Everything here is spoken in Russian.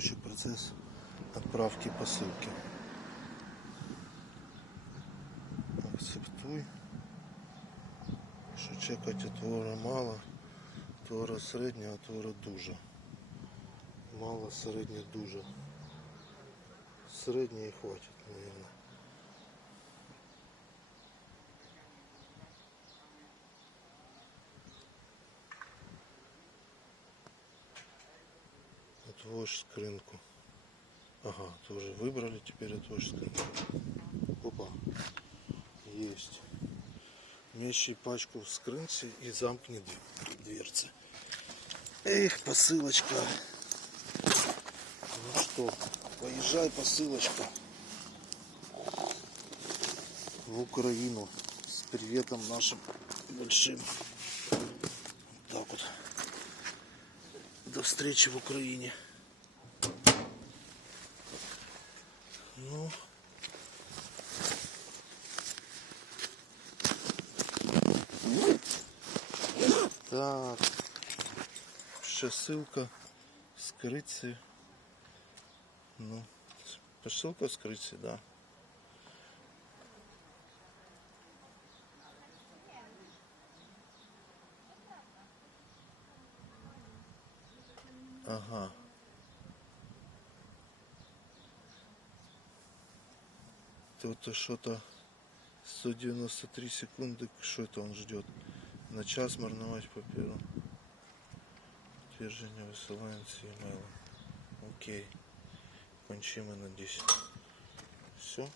короче, процесс отправки посылки. Акцептуй. Що чекати твора мало, твора середнього, твора дуже. Мало, середнє дуже. Середнє і хватить, наверное. Отвожь скрынку. Ага, тоже выбрали, теперь отвожь скрынку. Опа. Есть. Мещи пачку в скрынке и замкни дв- дверцы. Эх, посылочка. Ну что, поезжай, посылочка. В Украину. С приветом нашим большим. Так вот. До встречи в Украине. Ну. Так. Ще ссылка з криці. Ну, посилка з криці, да. Ага. Тут что-то 193 секунды, что это он ждет? На час марновать паперу. Подтверждение высылаем с e-mail. Окей. Кончим на 10. Все.